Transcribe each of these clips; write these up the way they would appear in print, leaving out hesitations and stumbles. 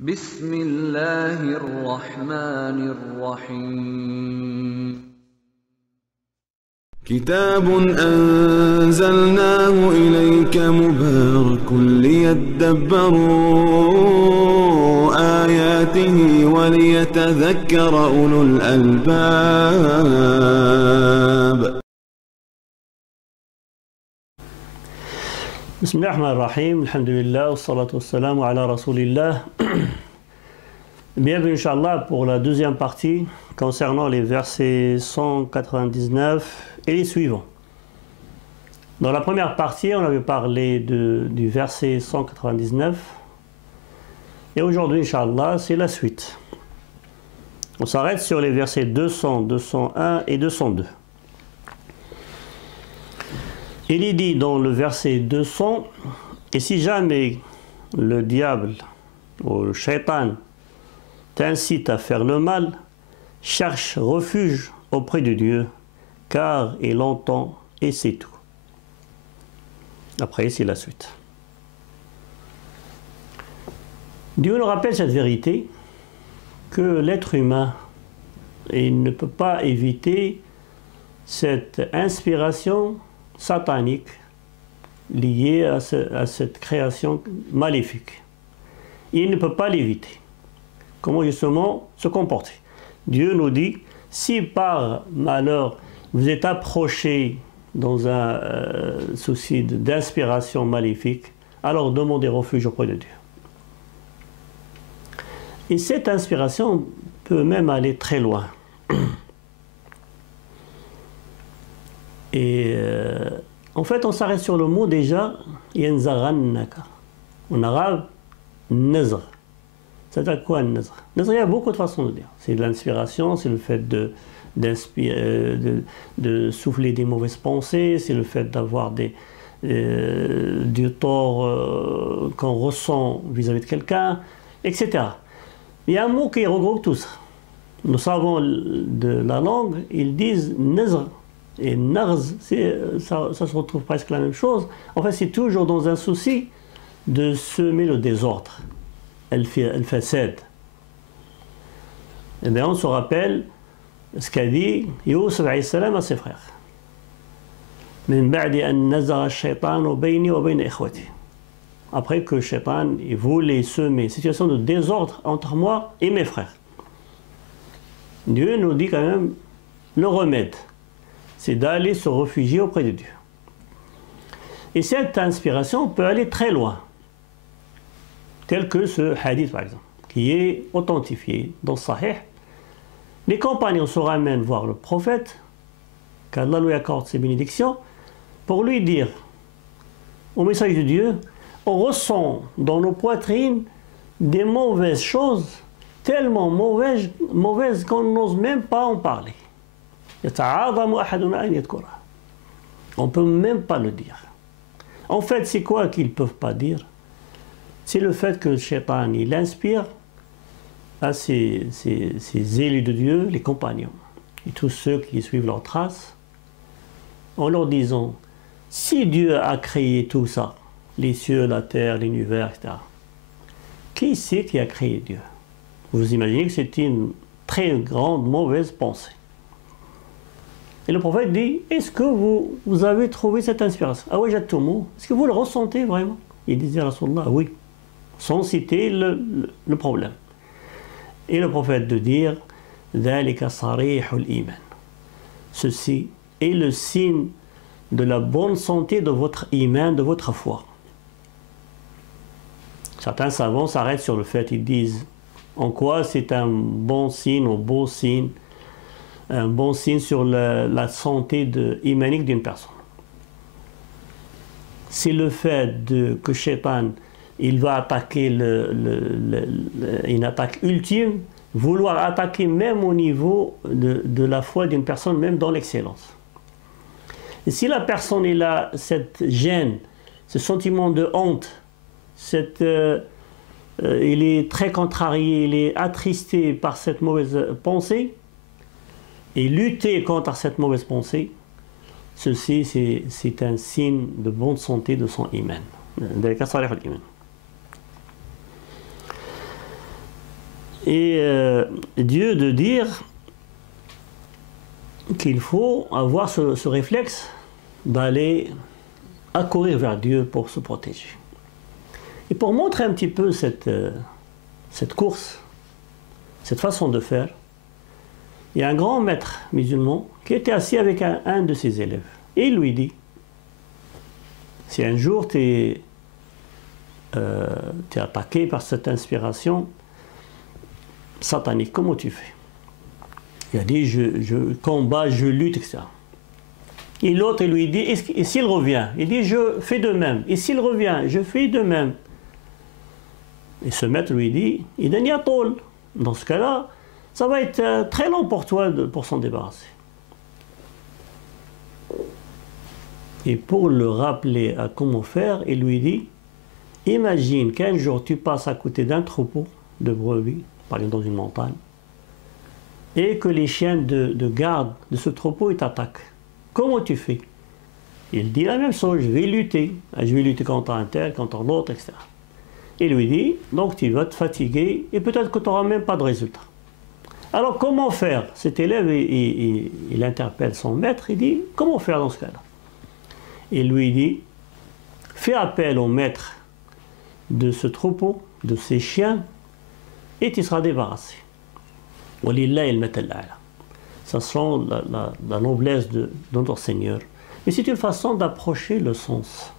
بسم الله الرحمن الرحيم كتاب أنزلناه إليك مبارك ليدبروا آياته وليتذكر أولو الألباب. بسم الله الرحمن الرحيم, alhamdulillah, wassalatu wassalamu ala rasulillah. Bienvenue, Inch'Allah, pour la deuxième partie concernant les versets 199 et les suivants. Dans la première partie, on avait parlé du verset 199 et aujourd'hui, Inch'Allah, c'est la suite. On s'arrête sur les versets 200, 201 et 202. Il est dit dans le verset 200, et si jamais le diable ou le shaitan t'incite à faire le mal, cherche refuge auprès de Dieu, car il entend et sait tout. Après, c'est la suite. Dieu nous rappelle cette vérité, que l'être humain, il ne peut pas éviter cette inspiration satanique liée à cette création maléfique. Il ne peut pas l'éviter. Comment justement se comporter? Dieu nous dit, si par malheur vous êtes approché dans un souci d'inspiration maléfique, alors demandez refuge auprès de Dieu. Et cette inspiration peut même aller très loin. Et en fait, on s'arrête sur le mot déjà, yanzagannaka. En arabe, nazr. C'est-à-dire quoi, nazr? Nazr, il y a beaucoup de façons de dire. C'est de l'inspiration, c'est le fait de souffler des mauvaises pensées, c'est le fait d'avoir du tort qu'on ressent vis-à-vis de quelqu'un, etc. Il y a un mot qui regroupe tout ça. Nos savants de la langue, ils disent nazr. Et narz, ça se retrouve presque la même chose. En fait, c'est toujours dans un souci de semer le désordre. Elle fait cède. Et bien, on se rappelle ce qu'a dit Yusuf alayhi salam à ses frères. Après que Shaitan voulait semer une situation de désordre entre moi et mes frères. Dieu nous dit quand même le remède. C'est d'aller se réfugier auprès de Dieu. Et cette inspiration peut aller très loin, tel que ce hadith par exemple, qui est authentifié dans Sahih. Les compagnons se ramènent voir le prophète, qu'Allah lui accorde ses bénédictions, pour lui dire, au message de Dieu, on ressent dans nos poitrines des mauvaises choses, tellement mauvaises qu'on n'ose même pas en parler. On ne peut même pas le dire. En fait, c'est quoi qu'ils ne peuvent pas dire? C'est le fait que le shaitan, il inspire à ces élus de Dieu, les compagnons, et tous ceux qui suivent leurs traces, en leur disant, si Dieu a créé tout ça, les cieux, la terre, l'univers, etc., qui c'est qui a créé Dieu? Vous imaginez que c'est une très grande mauvaise pensée. Et le prophète dit, est-ce que vous avez trouvé cette inspiration? Ah oui, j'attends. Est-ce que vous le ressentez vraiment? Il disait à Rasulullah, oui, sans citer le problème. Et le prophète de dire, ceci est le signe de la bonne santé de votre iman, de votre foi. Certains savants s'arrêtent sur le fait, ils disent, en quoi c'est un bon signe, un beau signe, un bon signe sur la santé imanique d'une personne. C'est le fait que Shaitan, il va attaquer une attaque ultime, vouloir attaquer même au niveau de la foi d'une personne, même dans l'excellence. Et si la personne elle a cette gêne, ce sentiment de honte, il est très contrarié, il est attristé par cette mauvaise pensée, et lutter contre cette mauvaise pensée, ceci c'est un signe de bonne santé de son iman. Et Dieu de dire qu'il faut avoir ce réflexe d'aller accourir vers Dieu pour se protéger. Et pour montrer un petit peu cette course, cette façon de faire, il y a un grand maître musulman qui était assis avec un de ses élèves. Et il lui dit, si un jour tu es attaqué par cette inspiration satanique, comment tu fais? Il a dit, je combats, je lutte, etc. Et l'autre lui dit, et s'il revient? Il dit, je fais de même. Et s'il revient, je fais de même. Et ce maître lui dit, dans ce cas-là, ça va être très long pour toi pour s'en débarrasser. Et pour le rappeler à comment faire, il lui dit, imagine qu'un jour tu passes à côté d'un troupeau de brebis, par exemple dans une montagne, et que les chiens de garde de ce troupeau t'attaquent. Comment tu fais? Il dit la même chose, je vais lutter contre un tel, contre l'autre, etc. Il lui dit, donc tu vas te fatiguer et peut-être que tu n'auras même pas de résultat. Alors comment faire? Cet élève, il interpelle son maître, il dit, comment faire dans ce cas-là? Il lui dit, fais appel au maître de ce troupeau, de ces chiens, et tu seras débarrassé. Ça sent la noblesse de notre Seigneur. Mais c'est une façon d'approcher le sens.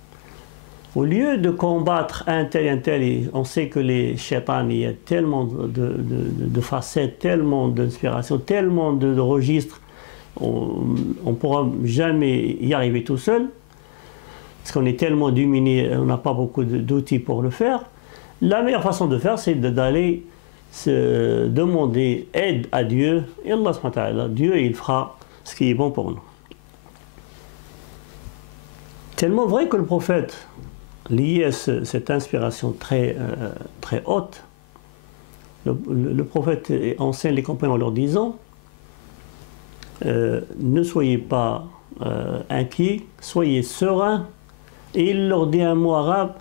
Au lieu de combattre un tel, et on sait que les shaitans, il y a tellement de facettes, tellement d'inspiration, tellement de registres, on ne pourra jamais y arriver tout seul, parce qu'on est tellement dominé, on n'a pas beaucoup d'outils pour le faire. La meilleure façon de faire, c'est d'aller se demander aide à Dieu, et Allah subhanahu wa ta'ala, Dieu, il fera ce qui est bon pour nous. Tellement vrai que le prophète, lié à cette inspiration très haute, le prophète enseigne les compagnons en leur disant, ne soyez pas inquiets, soyez sereins, et il leur dit un mot arabe,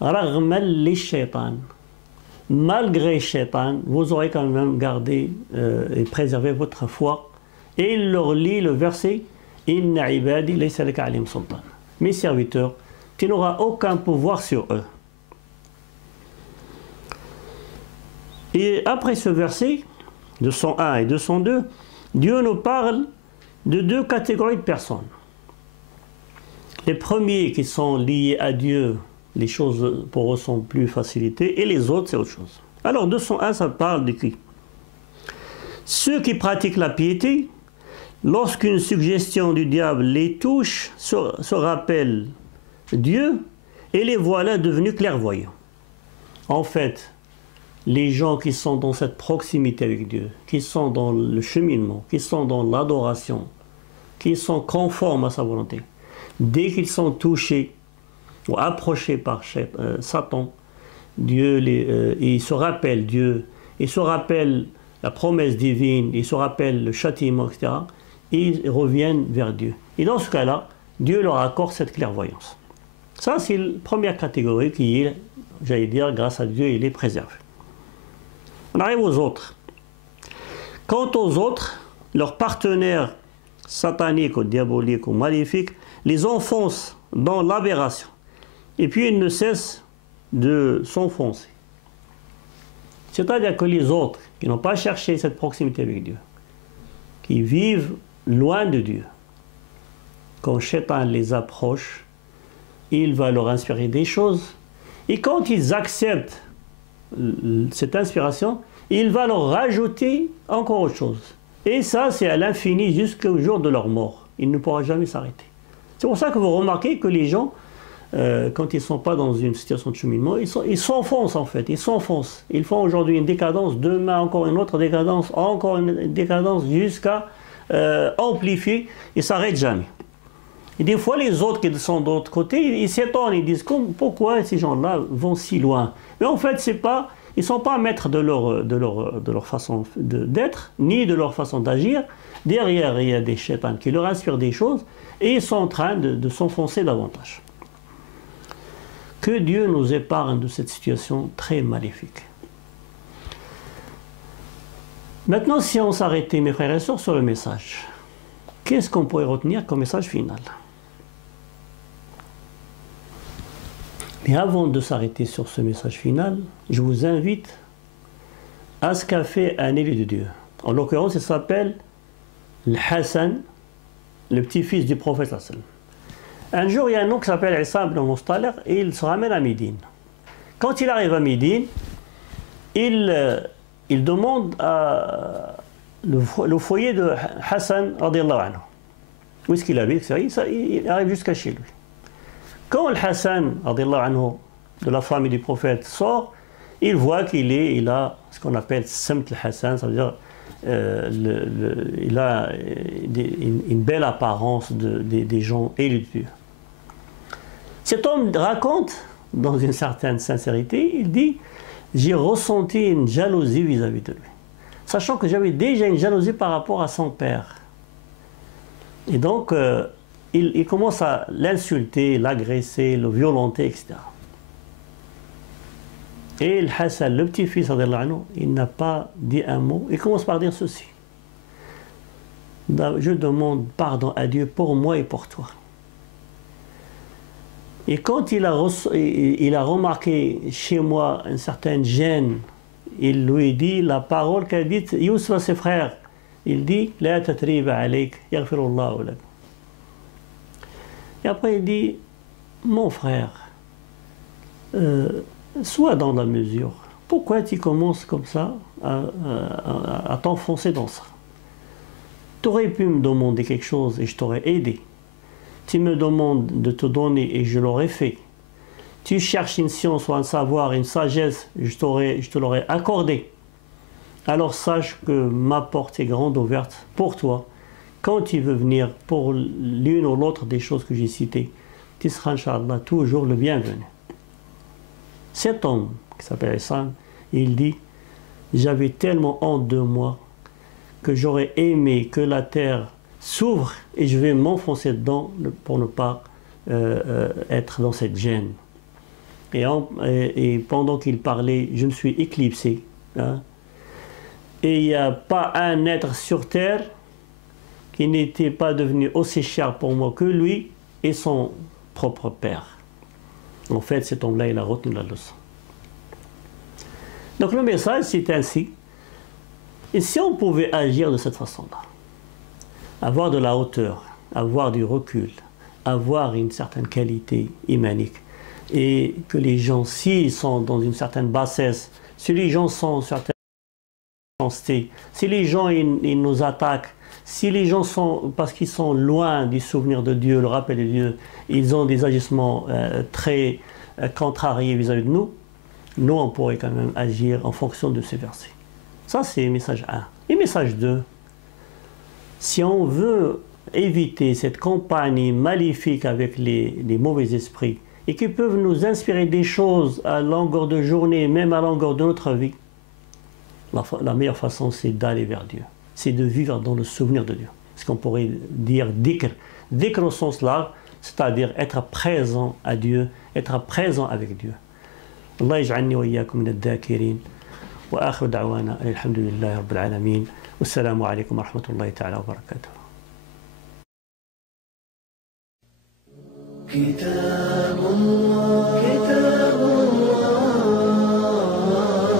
raghman li shaitan. Malgré Shaitan, vous aurez quand même gardé et préservé votre foi. Et il leur lit le verset Inna ibadi laysa laka alayhim sultan. Mes serviteurs, tu n'auras aucun pouvoir sur eux. Et après ce verset, 201 et 202, Dieu nous parle de deux catégories de personnes. Les premiers qui sont liés à Dieu, les choses pour eux sont plus facilitées, et les autres, c'est autre chose. Alors, 201, ça parle de qui? Ceux qui pratiquent la piété, lorsqu'une suggestion du diable les touche, se rappellent Dieu, et les voilà devenus clairvoyants. En fait, les gens qui sont dans cette proximité avec Dieu, qui sont dans le cheminement, qui sont dans l'adoration, qui sont conformes à sa volonté, dès qu'ils sont touchés, ou approchés par Satan, Dieu il se rappelle Dieu, il se rappelle la promesse divine, il se rappelle le châtiment, etc. Et ils reviennent vers Dieu. Et dans ce cas-là, Dieu leur accorde cette clairvoyance. Ça, c'est la première catégorie qui est, j'allais dire, grâce à Dieu, il est préservé. On arrive aux autres. Quant aux autres, leurs partenaires sataniques ou diaboliques ou maléfiques les enfoncent dans l'aberration. Et puis ils ne cessent de s'enfoncer. C'est-à-dire que les autres qui n'ont pas cherché cette proximité avec Dieu, qui vivent loin de Dieu, quand Shaitan les approche, il va leur inspirer des choses. Et quand ils acceptent cette inspiration, il va leur rajouter encore autre chose. Et ça, c'est à l'infini jusqu'au jour de leur mort. Il ne pourra jamais s'arrêter. C'est pour ça que vous remarquez que les gens, quand ils ne sont pas dans une situation de cheminement, ils s'enfoncent en fait, ils s'enfoncent. Ils font aujourd'hui une décadence, demain encore une autre décadence, jusqu'à amplifier, ils ne s'arrêtent jamais. Et des fois, les autres qui sont de l'autre côté, ils s'étonnent, ils disent pourquoi ces gens-là vont si loin. Mais en fait, ils ne sont pas maîtres de leur façon d'être, ni de leur façon d'agir. Derrière, il y a des shaitans qui leur inspirent des choses et ils sont en train de s'enfoncer davantage. Que Dieu nous épargne de cette situation très maléfique. Maintenant, si on s'arrêtait, mes frères et sœurs, sur le message, qu'est-ce qu'on pourrait retenir comme message final? Et avant de s'arrêter sur ce message final, je vous invite à ce qu'a fait un élu de Dieu. En l'occurrence, il s'appelle le Hassan, le petit-fils du prophète. Un jour, il y a un homme qui s'appelle Issa ibn Mustalaq et il se ramène à Médine. Quand il arrive à Médine, il demande le foyer de Hassan, radiallahu anhu. Où est-ce qu'il habite? Il arrive jusqu'à chez lui. Quand le Hassan, radiallahu anhu, de la famille du prophète, sort, il voit il a ce qu'on appelle Samt al-Hassan, ça veut dire il a une belle apparence des gens élus de Dieu. Cet homme raconte, dans une certaine sincérité, il dit « J'ai ressenti une jalousie vis-à-vis de lui, sachant que j'avais déjà une jalousie par rapport à son père. » Et donc, il commence à l'insulter, l'agresser, le violenter, etc. Et le Hassan, le petit-fils, il n'a pas dit un mot. Il commence par dire ceci. Je demande pardon à Dieu pour moi et pour toi. Et quand il a remarqué chez moi une certaine gêne, il lui dit la parole qu'a dite Youssef à ses frères. Il dit La tatriba alayk, yaghfirullahu lak. Et après il dit mon frère, sois dans la mesure. Pourquoi tu commences comme ça à t'enfoncer dans ça? Tu aurais pu me demander quelque chose et je t'aurais aidé. Tu me demandes de te donner et je l'aurais fait. Tu cherches une science ou un savoir, une sagesse, je te l'aurais accordé. Alors sache que ma porte est grande ouverte pour toi. Quand tu veux venir pour l'une ou l'autre des choses que j'ai citées, tu seras, Inch'Allah, toujours le bienvenu. Cet homme, qui s'appelle Hassan, il dit « J'avais tellement honte de moi que j'aurais aimé que la terre s'ouvre et je vais m'enfoncer dedans pour ne pas être dans cette gêne. » Et pendant qu'il parlait, je me suis éclipsé. Hein, et il n'y a pas un être sur terre qui n'était pas devenu aussi cher pour moi que lui et son propre père. En fait, cet homme-là, il a retenu la leçon. Donc le message, c'est ainsi. Et si on pouvait agir de cette façon-là, avoir de la hauteur, avoir du recul, avoir une certaine qualité imanique, et que les gens, s'ils sont dans une certaine bassesse, si les gens sont en certaine méchanceté, si les gens ils nous attaquent, si les gens sont, parce qu'ils sont loin du souvenir de Dieu, le rappel de Dieu, ils ont des agissements très contrariés vis-à-vis de nous, nous on pourrait quand même agir en fonction de ces versets. Ça c'est message 1. Et message 2, si on veut éviter cette compagnie maléfique avec les mauvais esprits et qui peuvent nous inspirer des choses à longueur de journée, même à longueur de notre vie, la meilleure façon c'est d'aller vers Dieu. C'est de vivre dans le souvenir de Dieu. Ce qu'on pourrait dire dhikr. Dhikr au sens large, c'est-à-dire être présent à Dieu, être présent avec Dieu. Allah yaj'alni wa iyyakum min ad-dhakirin. Wa akhiru da'wana alhamdulillahi rabbil alamin. Wassalamu alaykum wa rahmatullahi ta'ala wa barakatuh. كتاب الله كتاب الله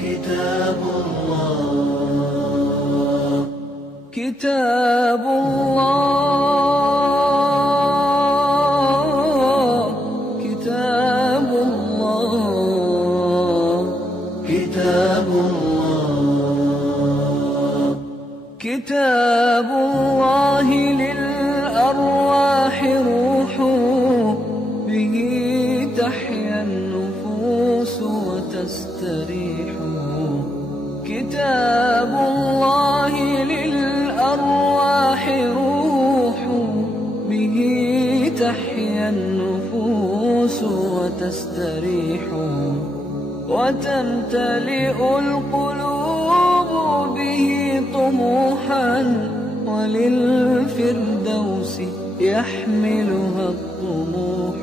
كتاب الله كتاب الله كتاب الله كتاب الله كتاب الله للأرواح روح به تحيا النفوس وتستريح كتاب الله للأرواح روح به تحيا النفوس وتستريح وتمتلئ القلوب به طموحا وللفردوس يحملها الطموح